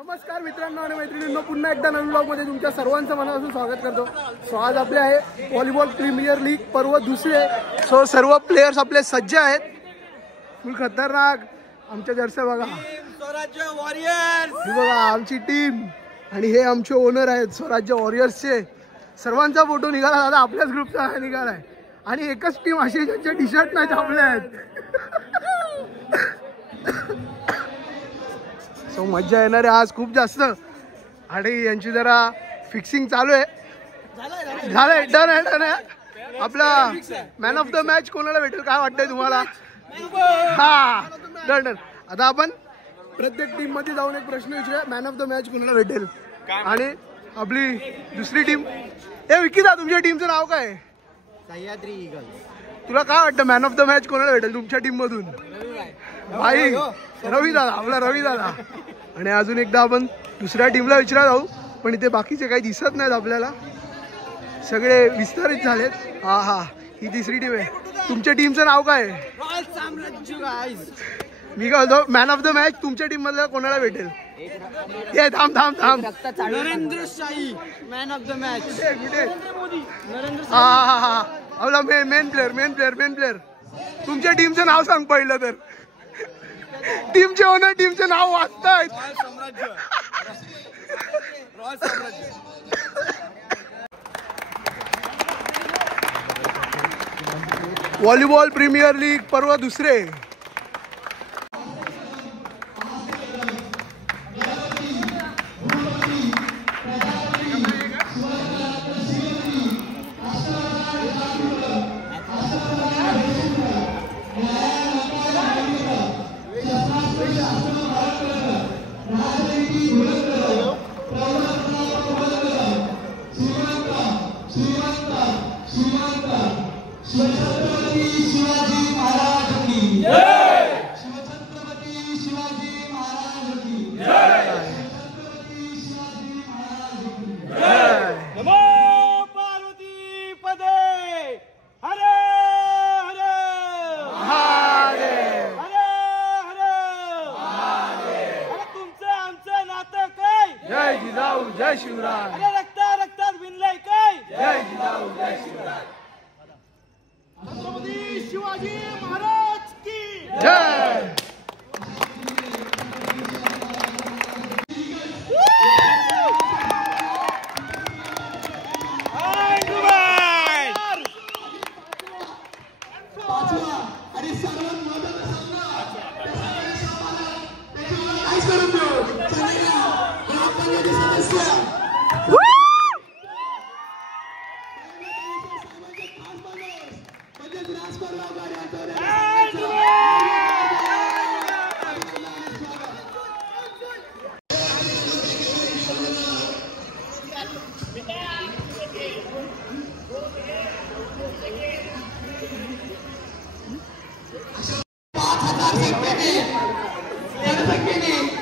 नमस्कार मित्रांनो आणि मैत्रिणींनो, पुन्हा एकदा नवीन ब्लॉग मध्ये तुमच्या सर्वांचं मनापासून स्वागत करतो। सो आज आपले आहे व्हॉलीबॉल प्रीमियर लीग पर्व दुसरे। सो सर्व प्लेयर्स आपले सज्ज आहेत, फुल खतरनाक। आमच्या जर्सी बघा, स्वराज्य वॉरियर्स, ही बघा आमची टीम आणि हे आमचे ओनर आहेत स्वराज्य वॉरियर्सचे। सर्वांचा फोटो निघाला दादा, आपल्याच ग्रुपचा निघालाय आणि एकच टीम अशी ज्यांचे टी शर्ट नाही छापले आहेत। सो मज्जा येणार आहे आज खूप जास्त आणि यांची जरा फिक्सिंग चालू आहे। झालंय, डन आहे। आपला मॅन ऑफ द मॅच कोणाला भेटेल काय वाटतंय तुम्हाला? हा डन डन। आता आपण प्रत्येक टीम मध्ये जाऊन एक प्रश्न विचारूया, मॅन ऑफ द मॅच कोणाला भेटेल? आणि आपली दुसरी टीम, ए विकिता तुमच्या टीमचं नाव काय? सह्याद्री ईगल। तुला काय वाटतं मॅन ऑफ द मॅच कोणाला भेटेल तुमच्या टीम मधून? भाई रवी दादा, आपला रवी दादा। आणि अजून एकदा आपण दुसऱ्या टीमला विचारा जाऊ, पण इथे बाकीचे काही दिसत नाहीत आपल्याला, सगळे विस्तारित झालेत। हा हा, ही तिसरी टीम आहे। तुमच्या टीमचं नाव काय? रॉयल साम्राज्य गाइस। मी काय बोलतो, मॅन ऑफ द मॅच तुमच्या टीम मधला कोणाला भेटेल? हे थांब थांब थांब, नरेंद्र शाही मॅन ऑफ द मॅच। कुठे? नरेंद्र हा हा हा, आपला मेन प्लेअर। तुमच्या टीमचं नाव सांग पहिलं तर। टीमचे ओनर टीमचे नाव वाचतायत। व्हॉलीबॉल प्रीमियर लीग पर्व दुसरे। जय जिजाऊ जय शिवराय। अरे रक्तात विनलंय काय? जय जिजाऊ जय शिवराय। छत्रपती शिवाजी महाराज की जय।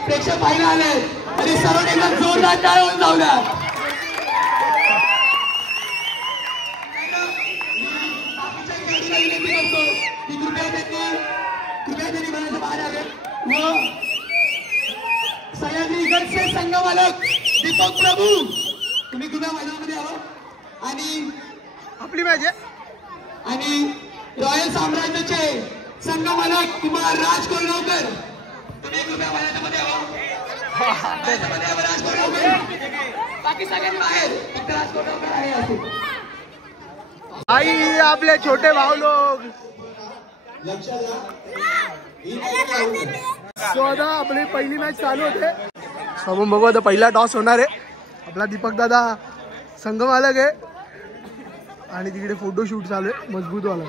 प्रेक्षक पाहिला आले आणि सर्वांनी एकदम जोरदार टाळ्या होऊन लावल्या। कृपया त्यांनी बनायचं बाहेर आले व सह्याद्री ईगल्सचे संघ मालक दीपक प्रभू, तुम्ही कृपया मैदानामध्ये यावं। आणि आपली मॅच आहे आणि रॉयल साम्राज्याचे संघ मालक कुमार राज कोल्हावकर, तुम्ही कृपया मैदानामध्ये यावं। राज कोल्हावकर, बाकी सगळ्यांनी बाहेर, फक्त राज कोल्हावकर आहे असे। आई आपले छोटे भाऊ लोग। सो आता आपली पहिली मॅच चालू होते। सो आपण बघू आता पहिला टॉस होणार आहे। आपला दीपक दादा संघ मालक आहे आणि तिकडे फोटोशूट चालू आहे मजबूत वाला।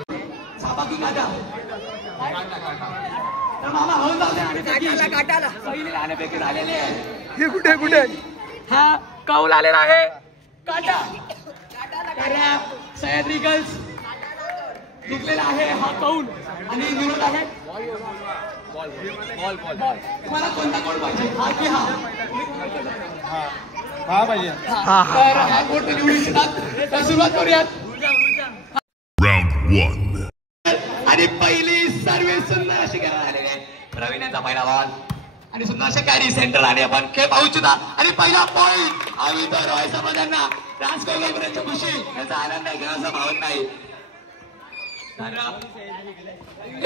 हे कुठे कुठे हा कौल आलेला आहे काटा, सह्याद्री ईगल्स जिंकलेला आहे हा कौल आणि विरोध आहे तुम्हाला कोणता कौल पाहिजे? हा की हा? हा पाहिजे। तर हा कोण निवडू इच्छितात तर सुरुवात करूयात। Round 1. आणि पहिली सर्व्हिस सुंदर अशी करायला आलेली आहे। रवीनेचा पहिला बॉल आणि सुंदर असे कॅरी सेंटर आणि आपण खेळ पाहू इच्छिता आणि पहिला पॉईंट आम्ही तर रॉय समाजांना राज कोल्हापूरची खुशी याचा आनंद आहे घेण्याचा भावत नाही.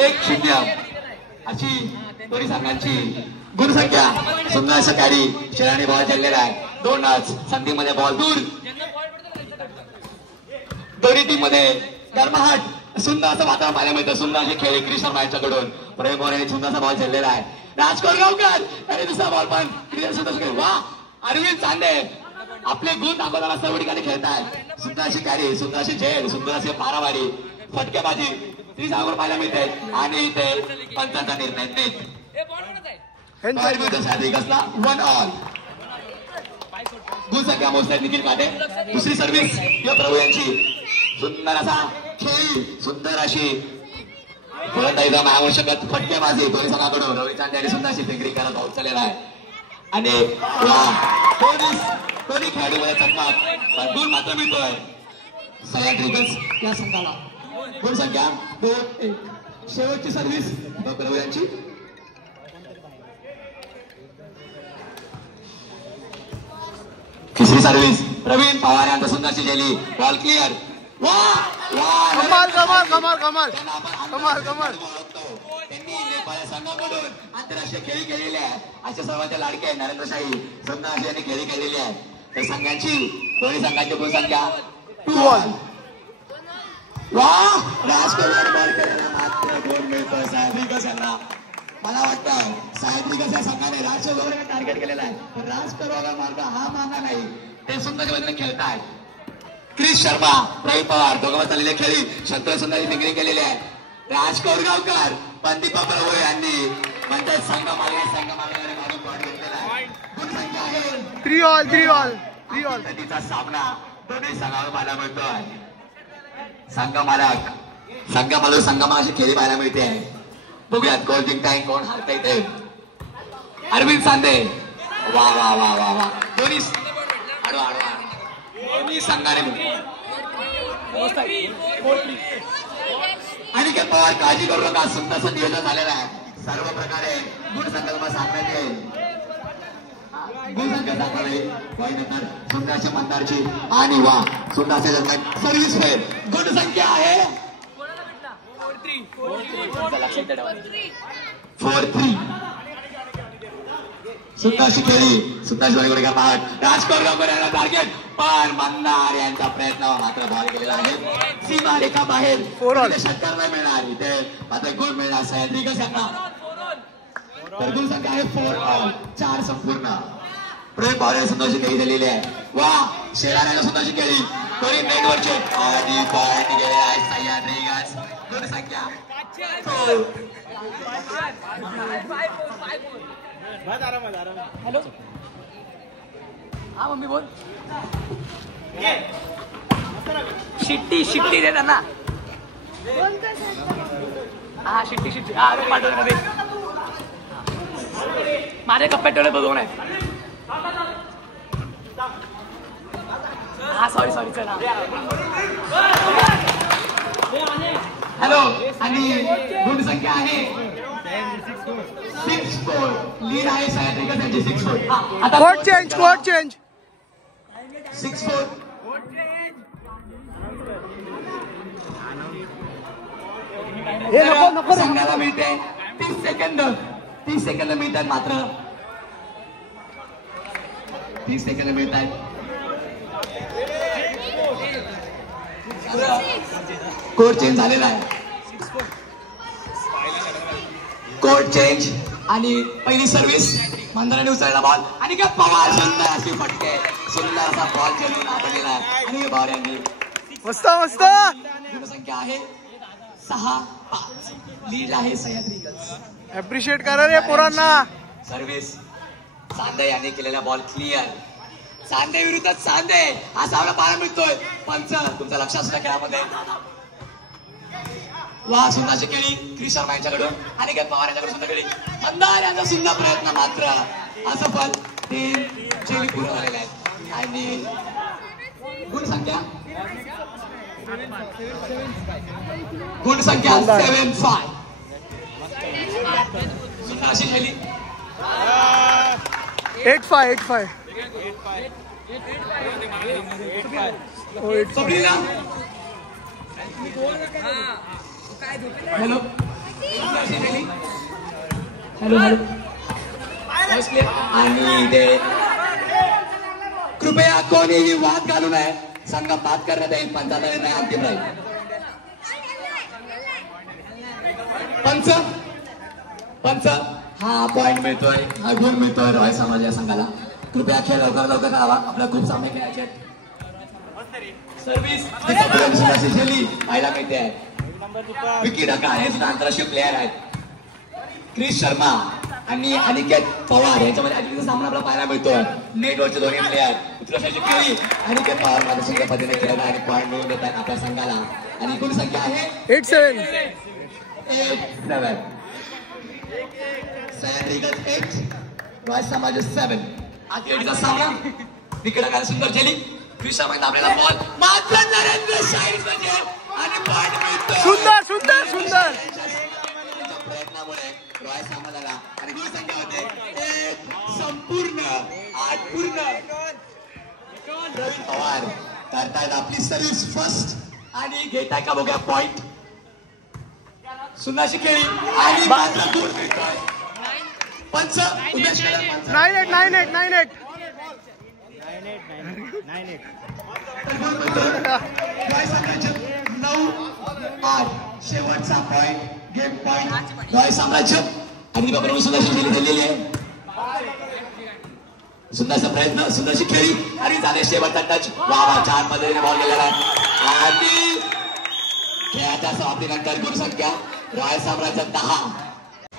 1-0 अशी दोन्ही संघांची गुणसंख्या. सुंदर अशा कॅरी शेराणी बॉल चाललेला आहे. 2च संधीमध्ये बॉल दूर. दोन्ही टीम मध्ये गरमाहट सुंदर असं वातावरण पाहायला मिळतं. सुंदर असे खेळ क्रिश शर्मा यांच्याकडून प्रेम मोरे सुंदर असा बॉल चाललेला आहे. राज कोरगावकर आणि दुसरा बॉल पण क्लिअर सुद्धा. वा अरविंद चांदे आपले गुण दाखवताना सर्व ठिकाणी खेळतायत. सुंदर अशी कॅरी सुंदर अशी झेल सुंदर अशी पारावारी फटकेबाजी त्रिसावर पाहायला मिळते आणि इथे पंचांचा निर्णय नेत. 1 ऑल. गुणसंख्या मोजतात निखिल काटे. दुसरी सर्व्हिस प्रभू यांची. सुंदर असा खेळ सुंदर अशी फलंदाजीचा मावू शकत फटकेबाजी दोन्ही संघाकडून. रवी चांदे आणि सुंदर अशी फिंगरी करत आउट झालेला आहे आणि दोन्ही खेळाडूमध्ये चकमक पण गुण मात्र मिळतोय सह्याद्रीगज या संघाला. गुणसंख्या 2-1. शेवटची सर्व्हिस प्रभू यांची. तिसरी सर्व्हिस प्रवीण पवार यांचा सुंदरशी गेली. Ball clear. कमाल कमाल कमाल कमाल कमाल कमाल. त्यांनी नेपाळ संघाकडून आंतरराष्ट्रीय खेळी केलेली आहे. अशा सर्वांच्या लाडके नरेंद्र शाही सुंदर अशी यांनी खेळी केलेली आहे. तर संघांची दोन्ही संघांची गुणसंख्या 2 ऑल. राजकोट बॉल केलेला मात्र गोल मिळतोय सह्याद्रीगज यांना. मला वाटतं सह्याद्रीगज या संघाने राजकोट टार्गेट केलेला आहे. पण राजकोट मार्ग हा मार्ग नाही. ते सुंदर पद्धतीने खेळतायत. क्रिश शर्मा प्रवीण पवार दोघांवर चाललेले खेळी शंकर सुंदरची फिंगरी केलेली आहे. राज कोरगावकर पंदीपा प्रभू यांनी म्हणतात संघ मागणारे मागून पॉईंट घेतलेला आहे. गुणसंख्या आहे 3 ऑल 3 ऑल 3 ऑल. तिचा सामना दोन्ही संघावर पाहायला मिळतोय. संघमालाची खेळी पाहायला मिळते. बघूयात कोण जिंकताय कोण हारता येते. अरविंद चांदे. वा वा वा वा वा. दोन्ही संघाने आणि पवार काळजी करू नका. सुंदरचं नियोजन झालेलं आहे. सर्व प्रकारे गुणसंकल्प सांगण्यात येईल. गुणसंख्या दाखवली सुंदरच्या मतदारची आणि वा सुंदरच्या सर्व्हिस फेल. गुणसंख्या आहे 4-3. सुंदरशी खेळी सुंदरशी राज कोरगावकर यांना टार्गेट पण मंदार यांचा प्रयत्न मात्र बॉल केलेला आहे. सीमा रेखा बाहेर षटकार नाही मिळणार. इथे मात्र गुण मिळणार सह्याद्रीगज यांना. तर गुणसंख्या आहे 4 ऑल 4 संपूर्ण. प्रेम पवार सुंदरशी खेळी झालेली आहे. वा शेराण्याला सुंदरशी खेळी कोणी नेटवरचे आणि पॉईंट गेले आहे सह्याद्रीगज. गुणसंख्या हॅलो हा मम्मी बोल. शिट्टी दे त्यांना. हा शिट्टी हा पाठवले मध्ये माझ्या कप्प्यात ठेवले बघून आहे. हा सॉरी चला. हॅलो आणि गुणसंख्या आहे 6-4. लीड आहे सह्याद्रीगज यांची 6-4. Code change 6-4. नको संघाला मिळते 30 सेकंद मिळतात. मात्र 30 सेकंद मिळत आहेत. कोड चेंज झालेला आहे. कोड चेंज आणि पहिली सर्व्हिस मंदाराने उचललेला बॉल आणि काय पवार सुंदर अशी फटके सुंदर असा बॉल खेळून आपल्याला आणि बॉल यांनी मस्त गुणसंख्या आहे 6-5. लीड आहे सह्याद्रीगज. अप्रिशिएट करा रे पोरांना. सर्व्हिस चांदे यांनी केलेला बॉल क्लिअर. चांदे विरुद्ध चांदे हा सामना पाहायला मिळतोय. पंच तुमचं लक्ष असलं खेळामध्ये. वा सुंदरची खेळी क्रिश शर्मा यांच्याकडून आणि पवार यांच्याकडून सुंदर खेळी. मंदार यांचा सुंदर प्रयत्न मात्र असफल. 3 चेंज पूर्ण झालेले आहेत आणि गुणसंख्या 7-5. सुंदर अशी खेळी 8-5. सबरीना हॅलो हॅलो हॅलो आणि ते कृपया कोणीही वाद घालू नये. संघ बाद करण्यात येईल. पंचाचा निर्णय अंतिम राहील. पंच हा पॉइंट मिळतोय, हा गुण मिळतोय रॉय समाज या संघाला. कृपया खेळ लवकर करावा. आपला खूप सामने खेळायचे आहेत. सर्व्हिस झेली पाहायला मिळते आहे. विकी ढका हे सुद्धा आंतरराष्ट्रीय प्लेअर आहेत. क्रिस शर्मा आणि अनिकेत पवार यांच्यामध्ये अजिंक्य सामना आपल्याला पाहायला मिळतोय. नेटवरचे दोन्ही प्लेअर उत्कृष्ट खेळी अनिकेत पवार माझ्या संघ पद्धतीने खेळत आणि पॉईंट मिळवून देत आहेत आपल्या संघाला. आणि गुण संख्या आहे 8-7. 8 रॉय समाज 7. आखेडीचा सामना विकेट काय सुंदर झेली. क्रिस शर्मा आपल्याला बॉल मात्र नरेंद्र शाहीर आणि पॉईंट मिळतो. सुंदर प्रयत्नामुळे रॉय समाजाला आणि गुण संख्या होते 1 संपूर्ण 8 पूर्ण. रवी पवार करतायत आपली सर्व्हिस फर्स्ट आणि घेताय का बघूया पॉइंट. सुंदरशी खेळी आणि मात्र गुण मिळतोय. पंच उमेश कडे 9-8. रॉय साम्राज्य 9-8 शेवटचा पॉइंट गेम पॉइंट रॉय साम्राज्य. आणि बरोबर सुंदरशी खेळी दिलेली आहे. सुंदरचा प्रयत्न सुंदरशी खेळी आणि झाले शेवटचा टच. वा छान पद्धतीने बॉल गेलेला आहे. आणि खेळाच्या समाप्तीनंतर गुण संख्या रॉय साम्राज्य 10.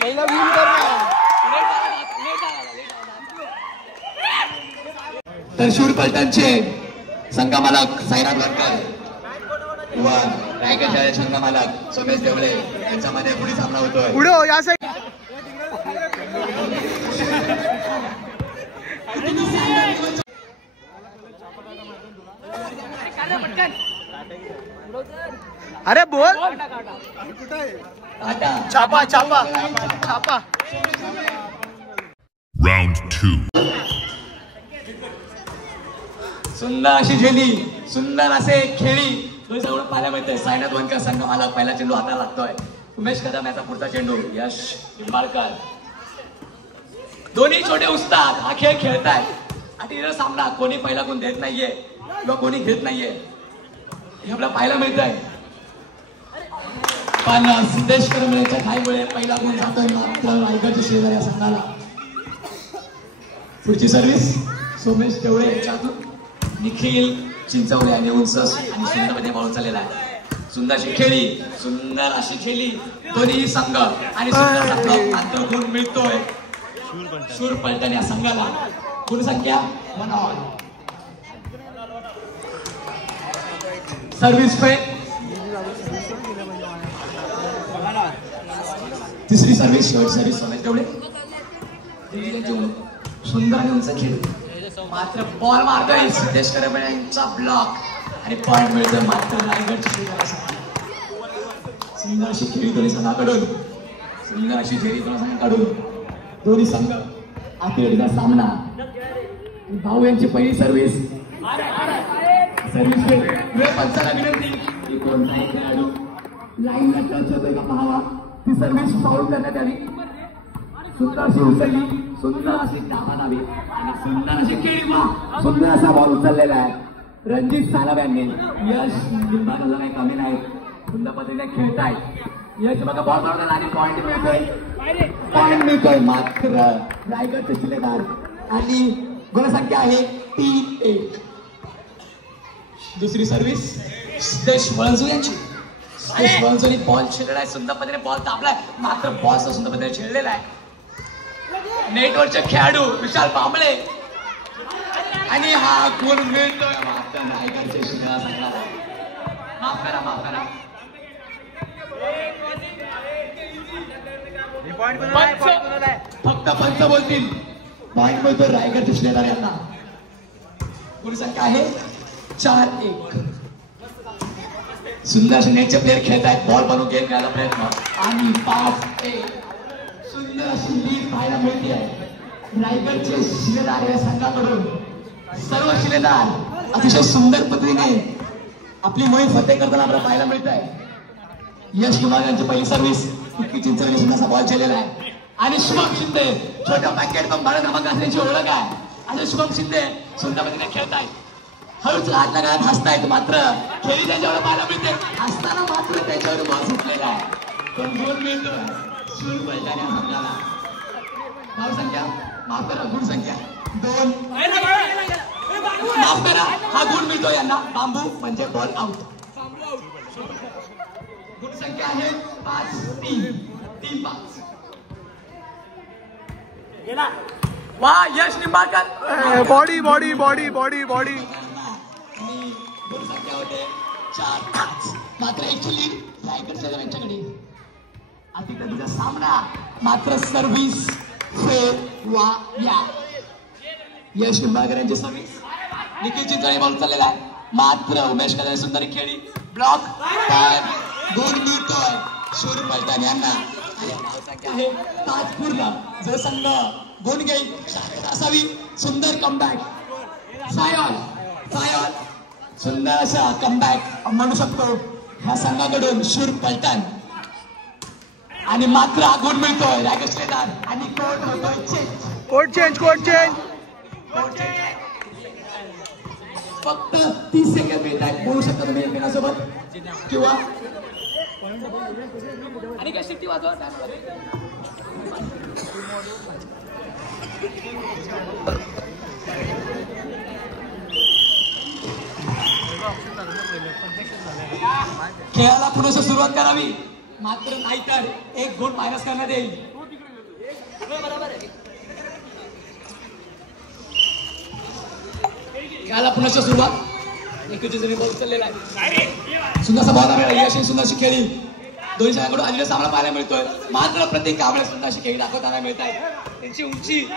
पहिला विन करणार. तर शूर पलटणचे संघमालक साईनाथ वनकर व रायगडच्या संघमालक सोमेश देवळे यांच्यामध्ये पुढे सामना होतोय. पुढे हो या साईड. अरे बोल. आता छापा. Round 2. सुंदर अशी झेली सुंदर असे खेळी जवळ पाहायला मिळतंय. साईनाथ वनकर संघ मला पहिला चेंडू हाताला लागतोय. उमेश कदम याचा पुढचा चेंडू. यश निंबाळकर दोन्ही छोटे उस्ताद हा खेळ खेळतायत. आणि सामना कोणी पहिला गुण देत नाहीये किंवा कोणी घेत नाहीये हे आपल्याला पाहायला मिळत आहे. पण सिद्धेश कदम यांच्या घाईमुळे पहिला गुण जातोय मात्र रायगडच्या शेजारी या संघाला. पुढची सर्व्हिस सोमेश देवळे यांच्यातून निखिल चिंचवले आणि उंच आणि सुंदरमध्ये बॉल चाललेला आहे. सुंदर अशी खेळी सुंदर अशी खेळी दोन्ही संघ आणि सुंदर मात्र गुण मिळतोय शूर पलटण या संघाला. गुण संख्या 1. सर्व्हिस पे तिसरी सर्व्हिस शेवट सर्व्हिस सोमेश देवळे सुंदर आणि उंच खेळ मात्र बॉल मारतोय सिद्धेश कदम यांचा ब्लॉक आणि पॉइंट मिळतोय मात्र रायगडच्या शेजारी. सुंदर अशी खेळी दोन्ही संघाकडून दोन्ही संघ अखेरीचा सामना. भाऊ यांची पहिली सर्व्हिस वेळ पंचाला विनंती की कोणताही खेळाडू लाईनला टच होतोय का पाहावा. ती सर्व्हिस फाऊल करण्यात यावी. सुंदर अशी उचलली सुंदर अशी डावानावी आणि सुंदर अशी खेळी सुंदर असा बॉल उचललेला आहे रणजित सानप यांनी. यश निंबाळकरला काही कमी नाही सुंदर पद्धतीने खेळतायत. यश बघा बॉल मारताना आणि पॉइंट मिळतोय मात्र रायगडचे शिलेदार आणि गुणसंख्या आहे 3-1. दुसरी सर्व्हिस सिद्धेश वळजू यांची. सिद्धेश वळजूनी बॉल खेळलेला आहे सुंदर पद्धतीने बॉल दाबलाय मात्र बॉल सुंदर पद्धतीने खेळलेला आहे. नेटवरचे खेळाडू विशाल बांबळे आणि हा गुण मिळतोय मात्र रायगडचे शिलेदार संघाला. माफ करा फक्त पंच बोलतील. पॉइंट मिळतो रायगड शिलेदार यांना. पुढे संख्या आहे 4-1. सुंदर असे नेटचे प्लेअर खेळत आहेत. बॉल बनवून गेम खेळायला प्रयत्न आणि 5-1 सुंदर अशी लीड पाहायला मिळते आहे. रायगडचे शिलेदार या संघाकडून सर्व शिलेदार अतिशय सुंदर पद्धतीने आपली मोहीम फतेह करताना आपल्याला पाहायला मिळत आहे। यश कुमार यांची पहिली सर्व्हिस इतकी चिंचवली सुद्धा बॉल केलेला आहे आणि शुभम शिंदे छोट्या पॅकेट भारत क्रमांक असल्याची ओळख आहे आणि शुभम शिंदे सुंदर पद्धतीने खेळत आहेत। हळूच हात लगात हसतायत मात्र खेळी त्याच्यावर पाहायला मिळते हसताना मात्र त्याच्यावर बॉल सुटलेला आहे। पण गोल मिळतोय सूर पलटाने संघाला। धावसंख्या माफ करा गुण संख्या 2 माफ करा हा गुण मिळतो यांना बांबू म्हणजे बॉल आउट। गुण संख्या आहे 5-3-5 वा Yash Nimbalkar body body body body body आणि गुण संख्या होते 4-5 मात्र ऍक्च्युली रायगडच्या यांच्याकडे अतिकधीचा सामना मात्र सर्व्हिस फेर वा या यश निंबाळकर यांची सर्व्हिस निखिल चिंचळे बॉल चाललेला आहे मात्र उमेश कदम सुंदर खेळी ब्लॉक गुण मिळतोय सूर पलटण यांना संख्या आहे 5 पूर्ण जो संघ गुण घेईल असावी सुंदर कमबॅक सायॉल सुंदर असा कमबॅक म्हणू शकतो ह्या संघाकडून शूर पलटण आणि मात्र हा गुण मिळतोय रायगड शिलेदार आणि कोर्ट चेंज फक्त 30 सेकंद मिळत आहेत बोलू शकता तुम्ही एकमेकांसोबत किंवा आणि काय शिट्टी वाजवा खेळाला पुन्हा सुरुवात करावी मात्र नाहीतर एक गुण मायनस करण्यात येईल। खेळाला पुन्हा सुरुवात एकच बॉल चाललेला आहे सुंदरसा बॉल आलेला यश सुंदरशी खेळी दोन्ही संघाकडून आलेला सामना पाहायला मिळतोय मात्र प्रत्येक कामाला सुंदरशी खेळी दाखवताना मिळत आहे त्यांची उंची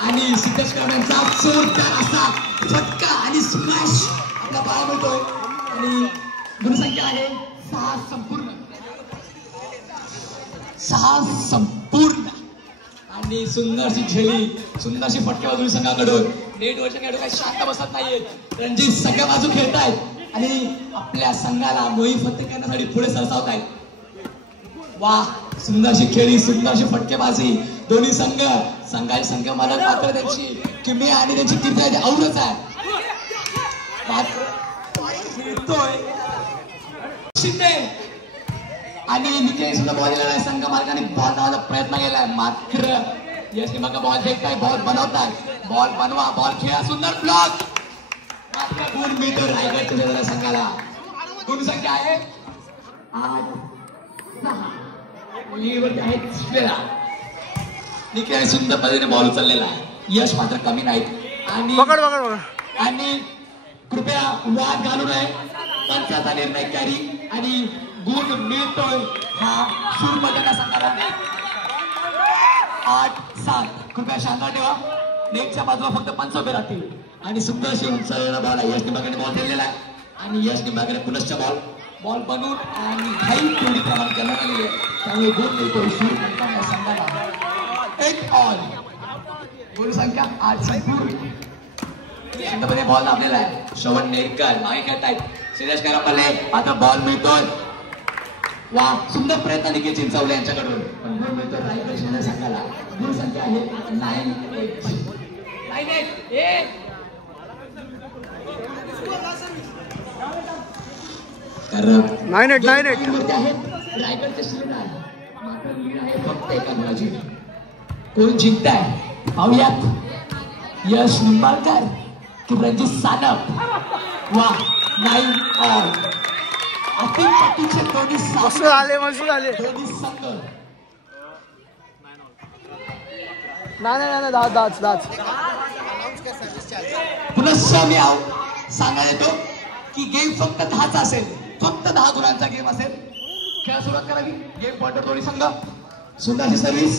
आणि सिद्धेश यांचा जोरदार असा फटका आणि स्मॅश आपल्याला पाहायला मिळतोय आणि गुणसंख्या आहे 6 संपूर्ण आणि सुंदरशी खेळी सुंदरशी फटक्या दोन्ही संघाकडून नेट वरच्या खेळाडू काही शांत बसत नाहीयेत रणजित सगळ्या बाजू खेळतायत आणि आपल्या संघाला मोहीम फतेह करण्यासाठी पुढे सरसावत आहेत। वा सुंदरशी खेळी सुंदरशी फटकेबाजी दोन्ही संघाची संख्या मालक मात्र त्यांची किमी आणि त्यांची टीम आवडच आहे शिंदे आणि निखिल सुद्धा बॉल दिलेला आहे संघ मार्गाने बॉल धावायचा प्रयत्न केलाय मात्र यश निंबाळकर बॉल फेकताय बॉल बनवताय बॉल बनवा बॉल खेळा सुंदर ब्लॉक मात्र गुण मिळतो रायगडच्या संघाला गुण संख्या आहे 8-6 निखिल सुंदर पद्धतीने बॉल उचललेला आहे यश मात्र कमी नाहीत आणि कृपया वाद घालू नये पंचाचा निर्णय कॅरी आणि गुण मिळतोय हा सूर पलटण संघाला 8-7 कृपया शांत ठेवा नेटच्या बाजूला फक्त 5 उभे राहतील आणि सुंदर अशी उंचावलेला बॉल यश निंबाळकरने बॉल खेळलेला आहे आणि यश निंबाळकरने पुनश्च बॉल बनवून आणि घाई तेवढी प्रमाण करण्यात आलेली आहे त्यामुळे गुण मिळतोय सूर पलटण संघाला 8 ऑल गुण संख्या 8 संपूर्ण बॉल दाबलेला आहे श्रवण नेरकर मागे खेळतायत सिद्धेश करपले आता बॉल मिळतोय वा सुंदर प्रयत्न निखिल चिंचवले यांच्याकडून पण गुण मिळतोय रायगड संघाला गुण संख्या आहे 9-8 रायगडचे शिलेदार मात्र लीड आहे फक्त एका गुणाची कोण जिंकताय पाहूयात यश निंबाळकर की रणजित सानप वा 9 ऑल अतिपटीचे दोन्ही मस्त झाले दोन्ही संघ नाही दाच पुनश्च मी सांगायला येतो की गेम फक्त 10चा असेल फक्त 10 गुणांचा गेम असेल खेळ सुरुवात करावी गेम पॉइंटर दोन्ही संघ सुंदरशी सर्व्हिस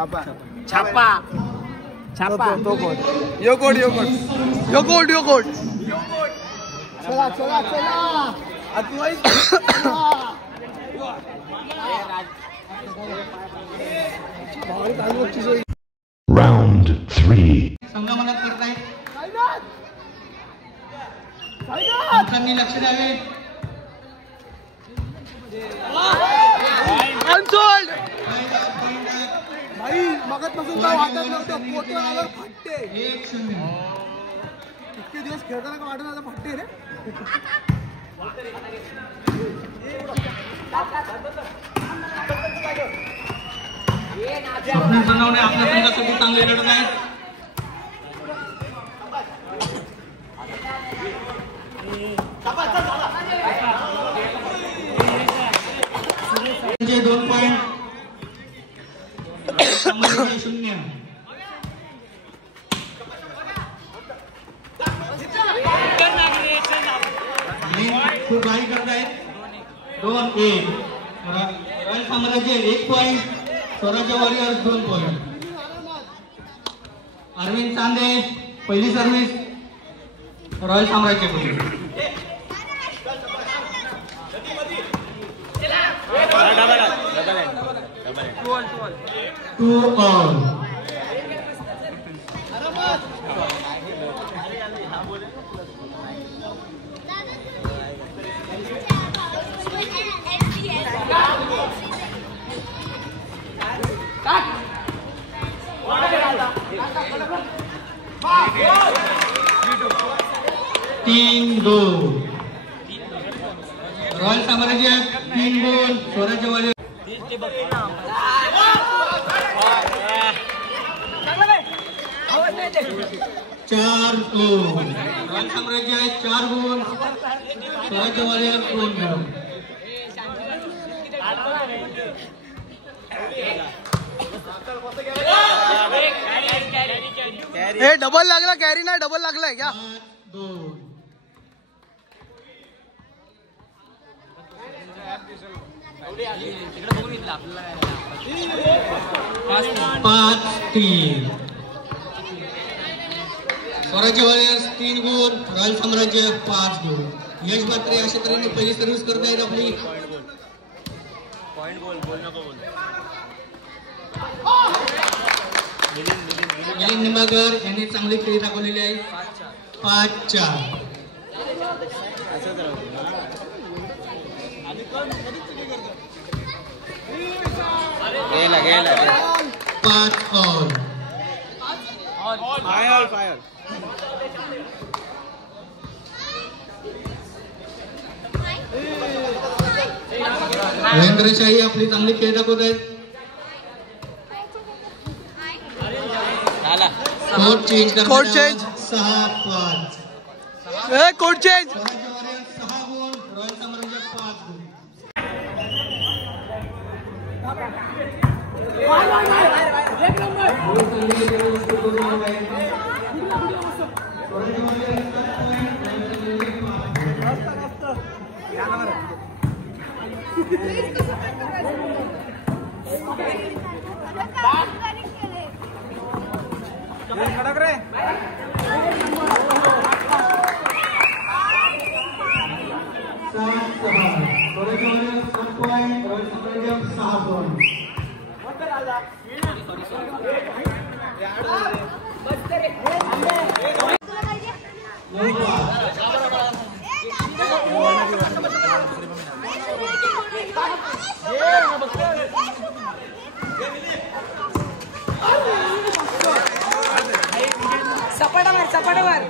छापा छापा छापा तो कोड यो कोड यो कोड यो कोड यो कोड चला चला चला Round 3. संगमनात करतायत पंचांनी लक्ष द्यावे अनसोल्ड भाई मगाचपासून काय वाटत नव्हतं पोटवर आल्यावर फाटते 1-0 इतके दिवस खेळताना का वाटत आता फाटते रे स्वप्नील संगवणे आपल्या संघासाठी चांगले लढत आहेत जे 2 पॉइंट 0 खूप घाई करतायत 2-1 रॉयल साम्राज्य 1 पॉइंट स्वराज्य वॉरियर्स 2 पॉइंट अरविंद चांदे पहिली सर्व्हिस रॉयल साम्राज्य 2-2 रॉयल साम्राज्य 3 गोल स्वराज्य वॉरियर्स 4 गोल रॉयल साम्राज्य 4 गोल स्वराज्य वॉरियर्स 2 गोल हे डबल लागला कॅरी नाही डबल लागलाय क्या 2 5-3 स्वराज्य वॉरियर्स 3 गोल रॉयल साम्राज्य 5 गोल यश बात्रे अशा तऱ्हेने पहिली सर्व्हिस करतायत आपली मिलिंद निंबाळकर यांनी चांगली खेळी दाखवलेली आहे 5-4 5 ऑल महेंद्र शाही आपली चांगली खेळ दाखवत आहेत कोड चेंज करतात कोड चेंज 6-5 कोड चेंज 6 गोल रॉयल साम्राज्य 5 गोल सपाटावर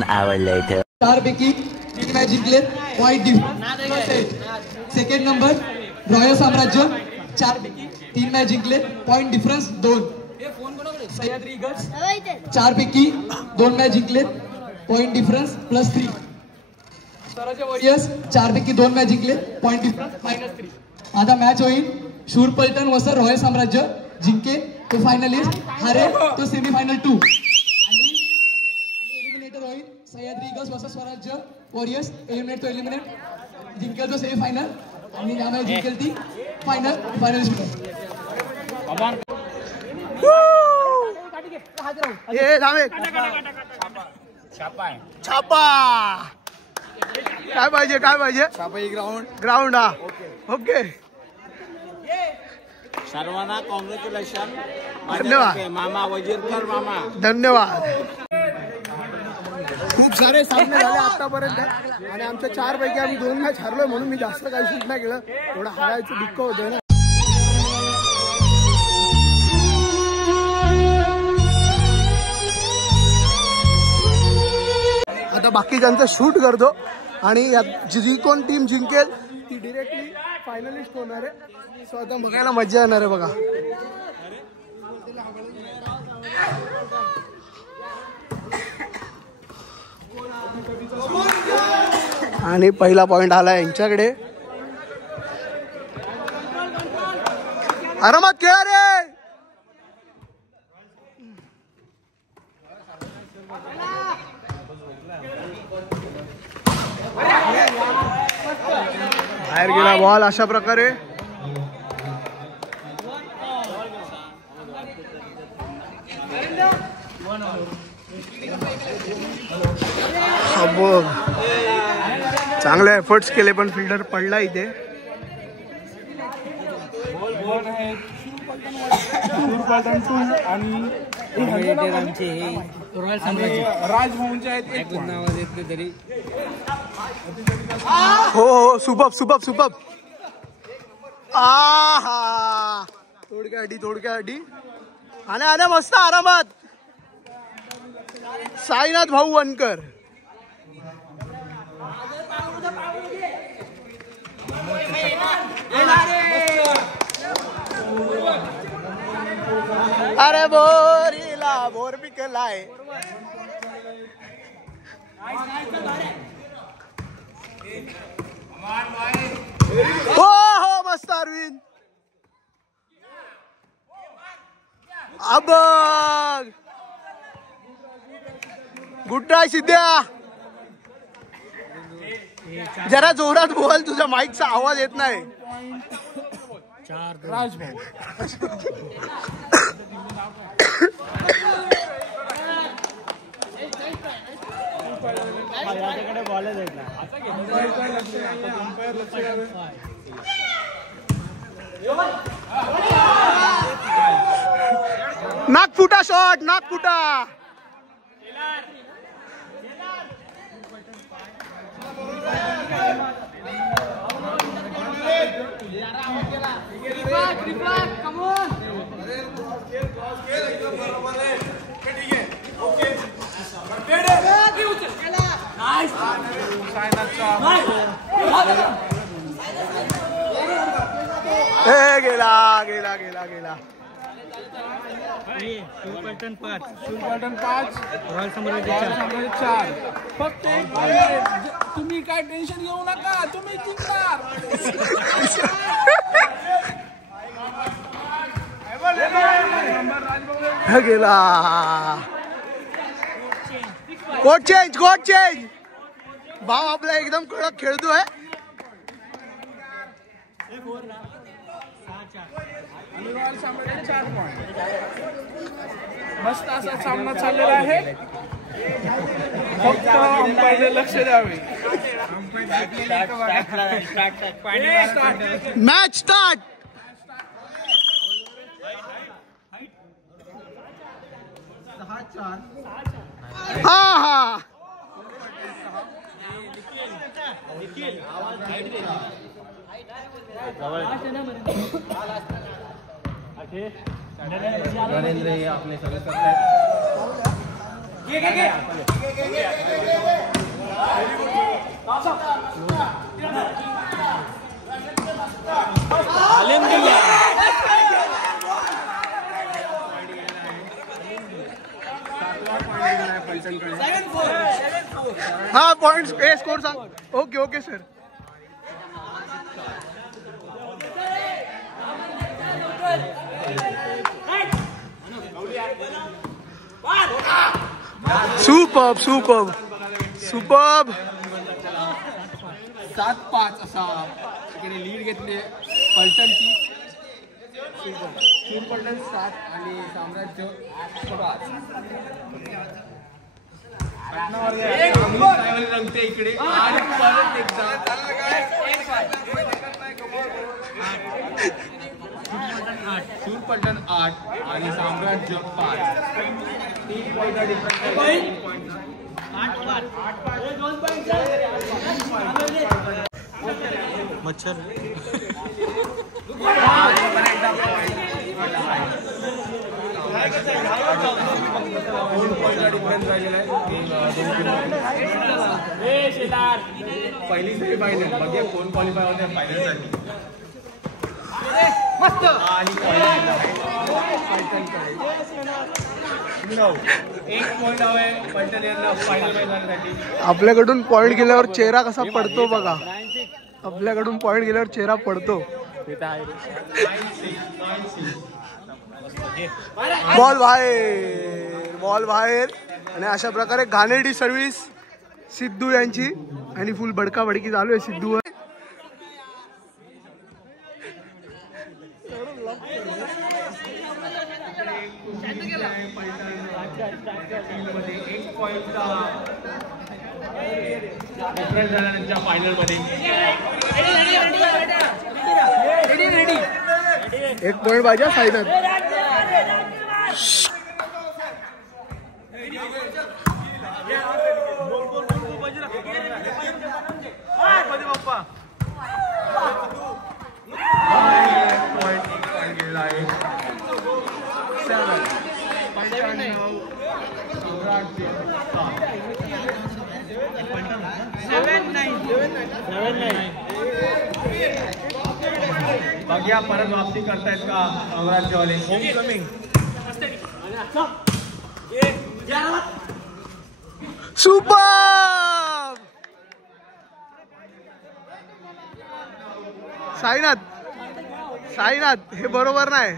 1 hour later. 4 पैकी 3 मॅच जिंकले point difference. Second number royal साम्राज्य 4 पैकी 3 मॅच जिंकले पॉइंट डिफरन्स 2. सह्याद्री ईगल्स 4 पैकी 2 मॅच जिंकले पॉइंट डिफरन्स +3. स्वराज्य वॉरियर्स 4 पैकी 2 मॅच जिंकले पॉइंट डिफरन्स -3. आता मॅच होईल शूर पलटण वर्सेस रॉयल साम्राज्य. जिंके तो फायनलिस्ट, हारे तो सेमीफायनल 2. आणि एलिमिनेटर होईल सह्याद्री ईगल्स वर्सेस स्वराज्य वॉरियर्स. एलिमिनेट तो एलिमिनेट, जिंकेल तो सेमीफायनल आणि यामध्ये जिंकेल ती फायनलिस्ट. छापा काय पाहिजे ग्राउंड हा. ओके सर्वांना कॉंग्रॅच्युलेशन. धन्यवाद मामा वजीरकर मामा. धन्यवाद. खूप सारे सामने झाले आतापर्यंत आणि आमच्या 4 पैकी आम्ही 2 मॅच हरलोय म्हणून मी जास्त काही शूट नाही केलं. थोडं हारायचं दुःख होतं ना. आता बाकीच्यांचं शूट करतो आणि जी कोण टीम जिंकेल ती डिरेक्टली फायनलिस्ट होणार आहे. सो आता बघायला मजा येणार आहे बघा. आणि पहिला पॉइंट आला यांच्याकडे. आरामात खेळा रे. बाहेर गेला बॉल अशा प्रकारे. चांगले एफर्ट्स केले पण फिल्डर पडला इथे. हो सुपब. आहा थोडक्या अडी आणि मस्त आरामात. साईनाथ भाऊ वनकर. अरे बोरीला बोर पिकलाय. हो मस्त अरविंद. अब गुड ट्राय सिद्ध्या. जरा जोरात बोल, तुझ्या माईकचा आवाज येत नाही. नागफुटा शॉट, नागफुटा. गेला गेला गेला गेला. पलटण 5 रॉयल साम्राज्य 4. फक्त तुम्ही काय टेन्शन घेऊ नका, तुम्ही जिंकणार. गेला. Coat change. भाव आपला एकदम कडक खेळतोय. रॉयल साम्राज्य 4 पॉइंट. मस्त असा सामना चाललेला आहे. फक्त अंपायरने लक्ष द्यावे. Match start. हा हा पॉइंट स्कोर सांग. Okay okay sir. Superb superb superb. 7-5 असा इकडे लीड घेतले पलटणची. पलटण 7 आणि साम्राज्य 5. रंगते इकडे आणि परत एकदा पलटण 8 आणि साम्राज्य 5. 3 पॉईंट डिफरन्स. मच्छर पहिली सेमी फायनल बघूया कोण क्वालिफाय होते फायनल साठी. एक पॉईंट हवंय पलटण यांना फायनल जाण्यासाठी. आपल्याकडून पॉइंट गेल्यावर चेहरा कसा पडतो बघा. आपल्याकडून पॉइंट गेल्यावर चेहरा पडतो. बॉल बाहेर बॉल बाहेर. आणि अशा प्रकारे घाणेरडी सर्व्हिस सिद्धू यांची आणि फुल बडकाबडकी चालू आहे सिद्धू. एक पॉईंट डिफरन्स झाला त्यांच्या फायनल मध्ये. एक पॉइंट पाहिजे फायनल. पॉईंट गेलेला आहे. 7-9. बघूया परत वापसी करतायत का साम्राज्यवाले. होमकमिंग. सुपर. साईनाथ हे बरोबर नाही.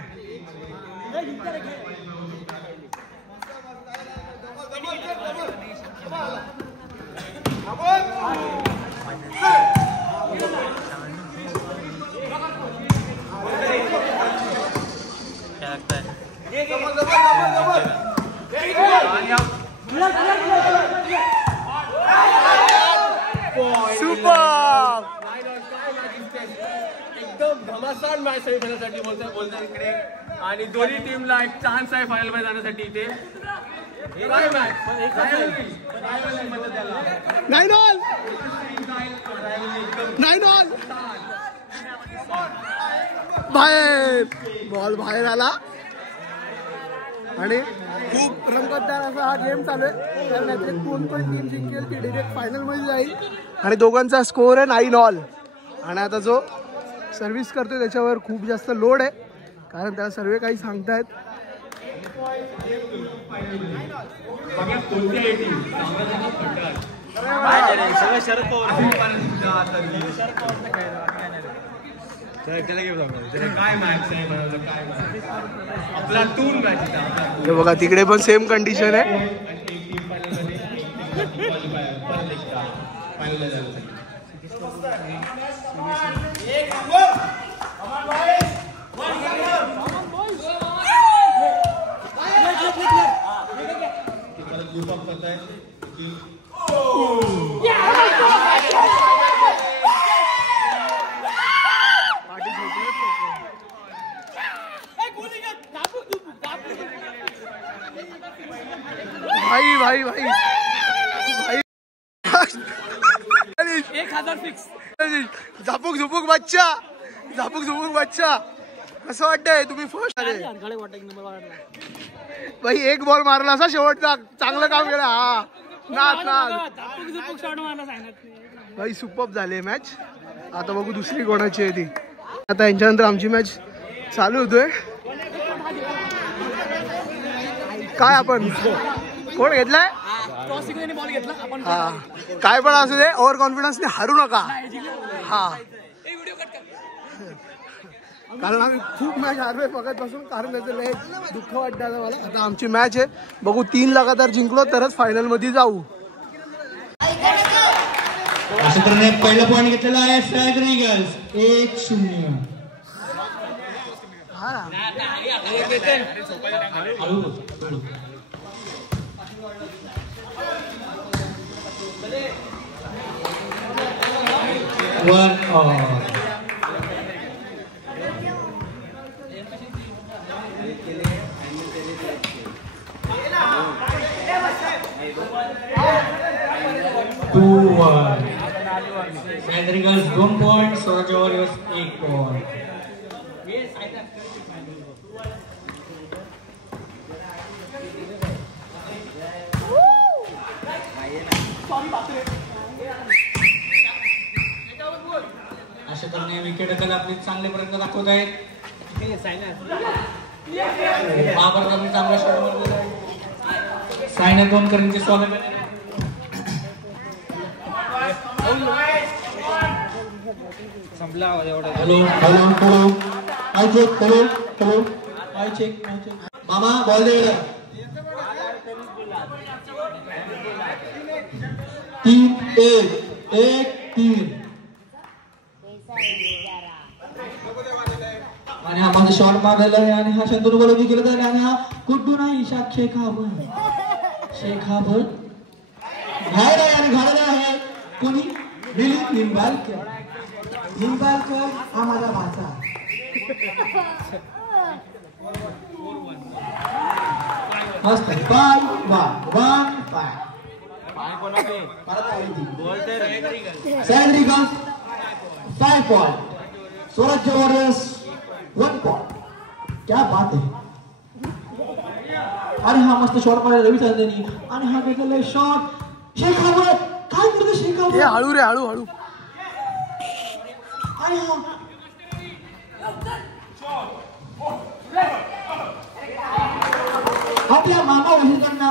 सुपर. एकदम घमासान मॅच सेमीफायनलसाठी बोलतात इकडे. आणि दोन्ही टीमला एक चान्स आहे फायनल मध्ये जाण्यासाठी. इथे काय मॅच 9 ऑल बाहेर. बॉल बाहेर आला आणि खूप रंगतदार असा हा गेम चालू आहे. त्यानंतर कोण पण टीम जिंकेल ती डिरेक्ट फायनल मध्ये जाईल. आणि दोघांचा स्कोर आहे 9 ऑल. आणि आता जो सर्व्हिस करतोय त्याच्यावर खूप जास्त लोड आहे कारण त्याला सर्व काही सांगतायत. शरद पवार काय मॅच आहे आपला टून मॅच. बघा तिकडे पण सेम कंडिशन आहे. भाई भाई भाई भाई 1000 फिक्स. झापूक झुपूक बच्चा झापूक झुपूक बच्चा. कसं वाटतंय तुम्ही फर्स्ट आले भाई? एक बॉल मारला असा शेवटचा, चांगलं काम केलं. हा नाच भाई, सुपर्ब झाले मॅच. आता बघू दुसरी कोणाची आहे ती. आता यांच्यानंतर आमची मॅच चालू होतोय. काय आपण कोण घेतलाय? हा, काय पण असू दे, ओव्हर कॉन्फिडन्सने हरू नका. हा, कारण आम्ही खूप मॅच हारलोय बघतपासून, कारण त्याचं लय दुःख वाटतं आता मला. आता आमची मॅच आहे, बघू 3 लगातार जिंकलो तरच फायनल मध्ये जाऊ. अशा तऱ्हेने पहिला पॉईंट घेतलेला आहे सॅग्रेगल eagles 1-0. Sandrigals 2 points, Swaraj Warriors 1 point. अशा तऱ्हेने विकेट कला आपली चांगले प्रयत्न दाखवत आहेत. महाभारताने चांगला शॉट मारलेला आहे. सायना दोनकरांचे स्वागत. Hello hello hello, I check. Hello hello, I check. मामा बॉल दे. 3-1-1-3. आणि हा माझा शॉट मारलेला आहे आणि हा शंतनू बरोबर केलं तर. आणि हा कुठून आहे शेखाबल बाहेर आहे आणि घालला आहे कोणी? दिलीप लिंबाळकर. लिंबाळकर हा माझा भाचा. मस्त 5-1-5. Sandrigals 5 point, Swaraj Warriors 1 point. क्या बात है. अरे हा मस्त शॉट मारला रविचंद्रनी. आणि हा घेतलेला शॉट शेखावत. काय करतो शेखावत? हळू रे, हळू हळू. आणि हा आपल्या मामा वहिनींना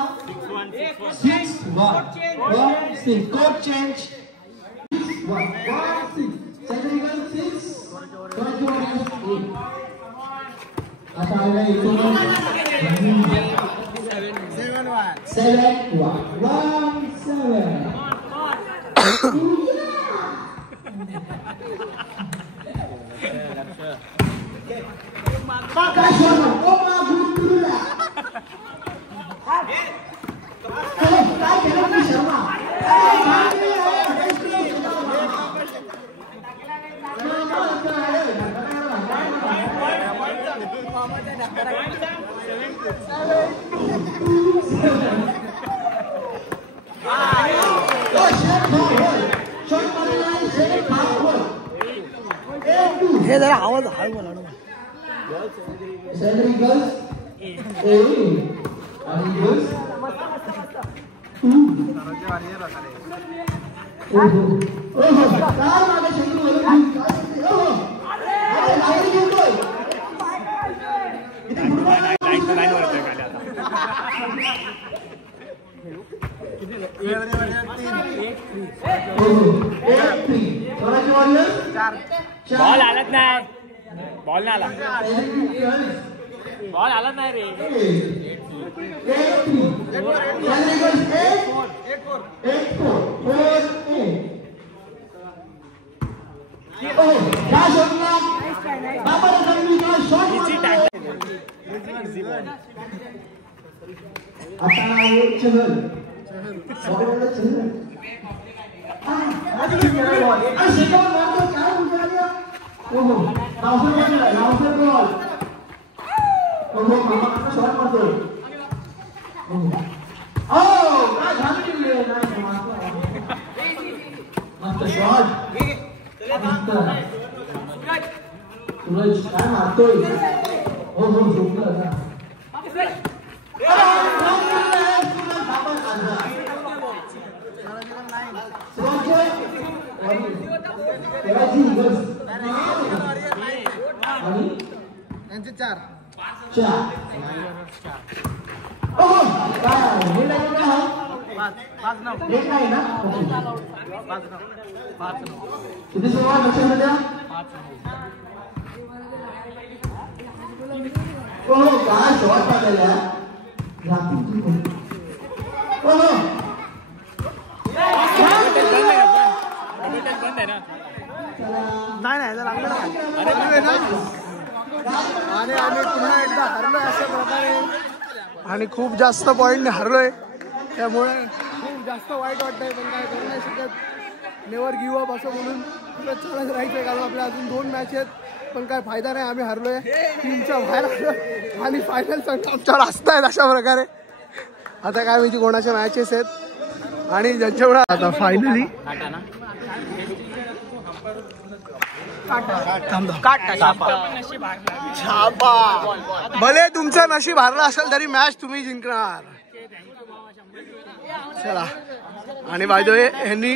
6-1-6 code change. 1-6 Sandrigals 6 Swaraj Warriors 8. आता आलेला 7-1-7. हे जरा आवाज हळू बोला. Sandrigals 8 आणि Eagles 2. काय मागे शंतनू बोलत नाही. अरे बाहेर गेलोय. इथे फुटबॉल लाईन वर आहे खाली. आता बॉल आलाच नाही. बॉल नाही आला. बॉल आलाच नाही रे. 1 सूरज काय मारतोय हो हो झोपला ना त्यांचे 4 किती सुरुवात लक्षात द्या काय शॉट टाकलेला नाही लागलं आणि आम्ही पुन्हा एकदा हरलोय अशा प्रकारे आणि खूप जास्त पॉईंटने हरलोय त्यामुळे खूप जास्त वाईट वाटतंय पण काय करू नाही शकत नेवर गिव्ह अप असं म्हणून पुढे चालत राहायचंय कारण आपल्या अजून 2 मॅच आहेत पण काय फायदा नाही आम्ही हरलोय टीमच्या बाहेर आलो आणि फायनल संघ आमच्यावर असतायत अशा प्रकारे आता काय माहिती कोणाच्या मॅचेस आहेत आणि ज्यांच्यामुळे आता फायनली छापा भले तुमचं नशीब हारलं असेल तरी मॅच तुम्ही जिंकणार चला आणि बाय द वे यांनी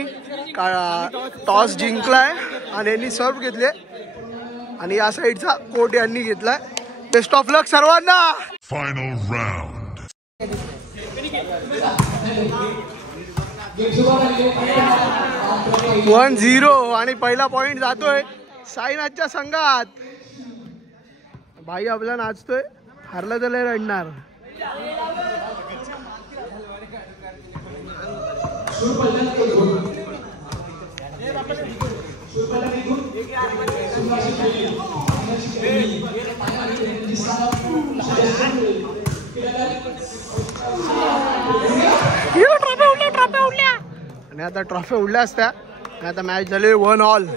टॉस जिंकलाय आणि यांनी सर्व घेतले आणि या साईडचा कोट यांनी घेतलाय बेस्ट ऑफ लक सर्वांना Final round. 1-0 आणि पहिला पॉइंट जातोय साईनाथच्या संघात भाई आपला नाचतोय हरला तर लय रडणार आणि आता ट्रॉफी उडल्या असत्या आणि आता मॅच झाले 1-1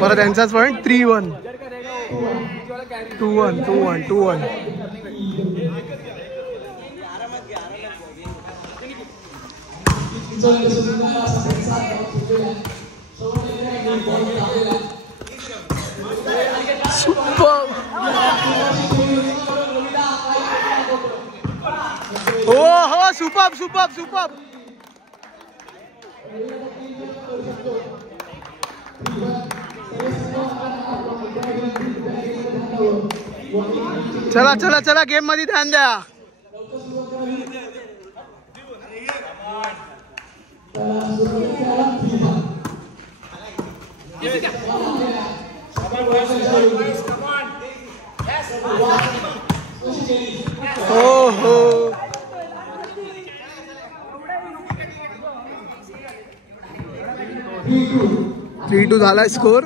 परत यांचाच पॉइंट 3-1 2-1 हो सुपर चला गेम मध्ये ध्यान द्या हो 3-2 झालाय स्कोर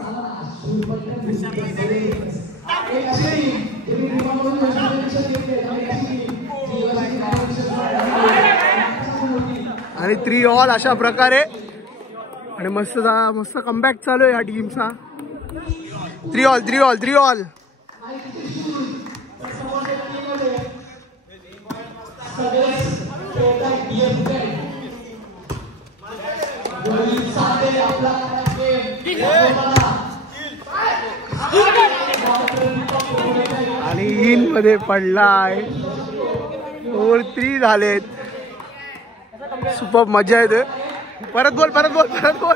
आणि 3-3 अशा प्रकारे आणि मस्त कमबॅक चालू आहे या टीमचा 3-3 आणि इन मध्ये पडलाय 4-3 झालेत सुपर मजा येते परत बोल कडक हो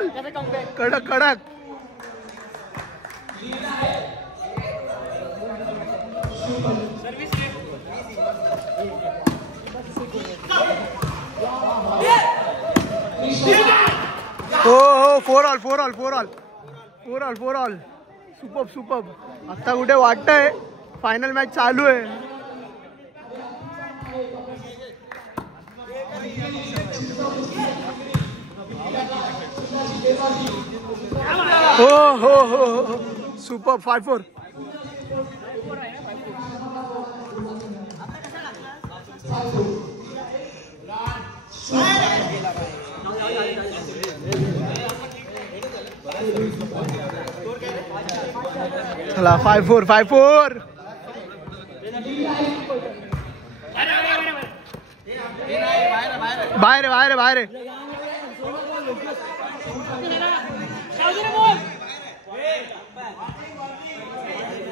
4 ऑल सुपर आता कुठे वाटतंय फायनल मॅच चालू आहे हो सुपर 5-4. चला 5-4. बाहेर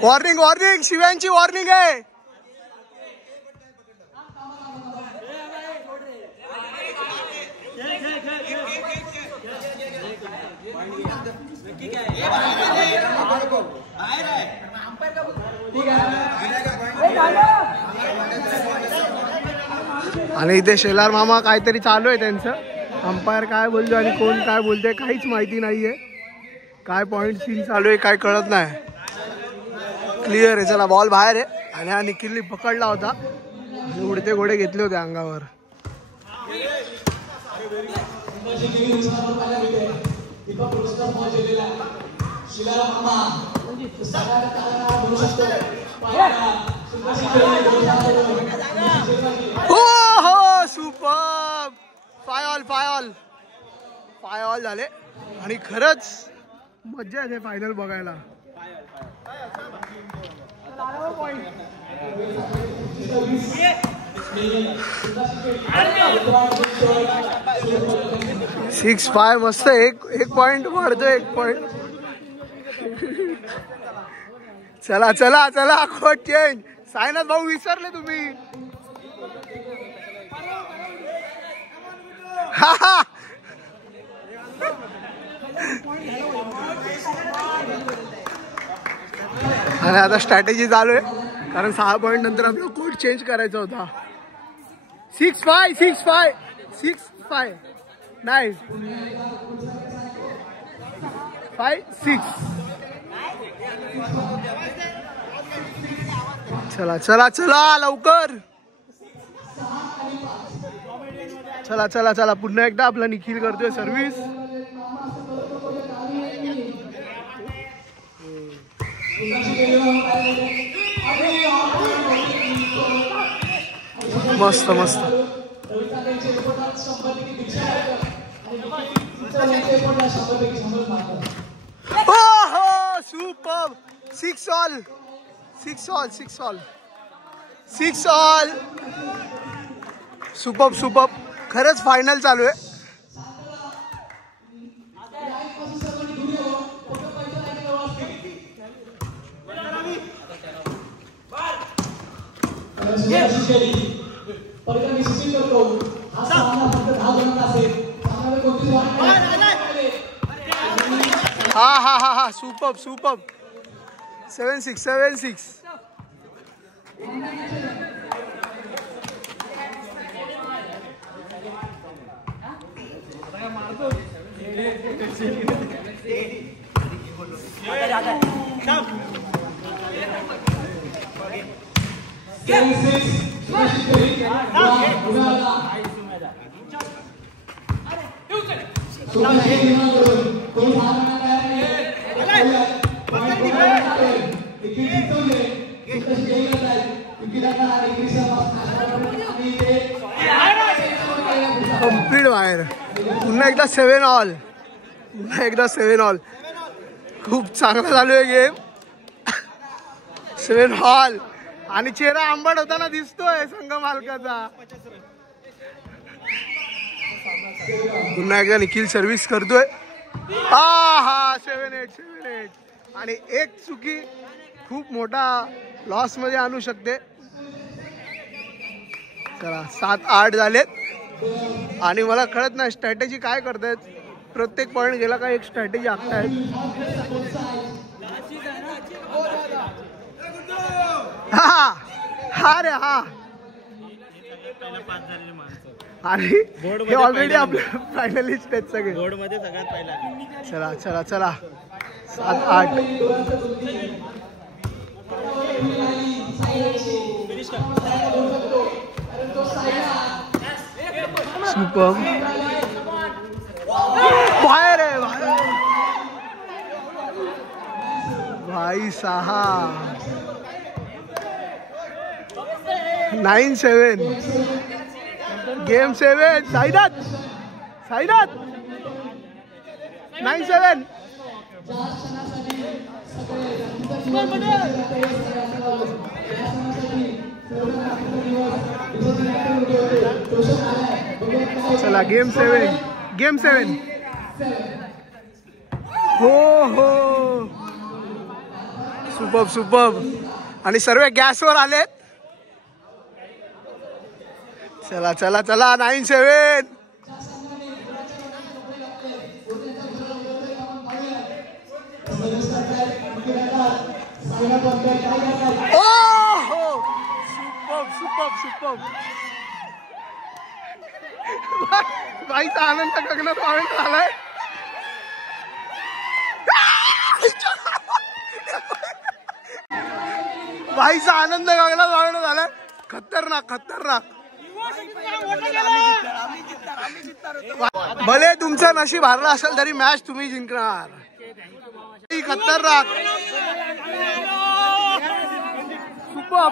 वॉर्निंग शिव्यांची वॉर्निंग आहे. आणि इथे शेलार मामा काहीतरी चालू आहे त्यांचं. अंपायर काय बोलतो आणि कोण काय बोलतोय काहीच माहिती नाहीये. काय पॉइंट सीन चालू आहे काय कळत नाही. क्लिअर आहे. चला बॉल बाहेर आहे आणि हा निखिलने पकडला होता. उडते घोडे घेतले होते अंगावर. हो सुपर. 5 ऑल झाले आणि खरंच मज्जा येते फायनल बघायला. सिक्स 5 मस्त. एक पॉइंट वाढतो. 1 पॉइंट. चला कोट चेंज. सायनाथ भाऊ विसरले तुम्ही. आणि आता स्ट्रॅटेजी चालू आहे कारण 6 पॉइंट नंतर आपला कोड चेंज करायचा होता. 6-5 नाही 5-6. चला लवकर. चला पुन्हा एकदा आपला निखिल करतोय सर्व्हिस. मस्त हो सुपर. 6 ऑल. सुपर. खरंच फायनल चालू आहे. हा सुपर. 7-6. कंप्लीट बाहेर. पुन्हा एकदा 7 ऑल. खूप चांगला चालू आहे गेम. 7 ऑल आणि चेहरा आंबट होताना दिसतोय संघ मालकाचा. पुन्हा एकदा निखिल सर्व्हिस करतोय. 7-8 आणि एक चुकी खूप मोठा लॉस मध्ये आणू शकते. चला 7-8 झालेत आणि मला कळत नाही स्ट्रॅटेजी काय करतायत. प्रत्येक पॉइंट गेला का एक स्ट्रॅटेजी आखतायत. आणि हे ऑलरेडी आपल्या फायनलिस्ट आहेत सगळे. चला 7-8. सुपर. बाहेर 6 9-7 गेम 7 साईदात 9-7 चला गेम 7 हो सुपर्ब आणि सर्व गॅसवर आलेत. चला 9-7 सुपर्ब बाईचा आनंद गगनात वाढत झालाय. बाईचा आनंद गगनात वाढत झालाय. खतरनाक भले तुमचं नशीब हारलं असेल तरी मॅच तुम्ही जिंकणार. खतरनाक सुपर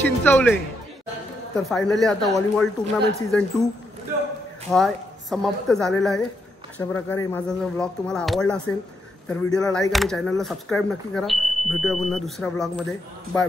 चिंचवले. तर फायनली आता व्हॉलीबॉल टुर्नामेंट सीझन 2 हा समाप्त झालेला आहे. अशा प्रकारे माझा जर ब्लॉग तुम्हाला आवडला असेल तर व्हिडिओला लाईक आणि चॅनलला सबस्क्राईब नक्की करा. भेटूया पुन्हा दुसऱ्या ब्लॉगमध्ये. बाय.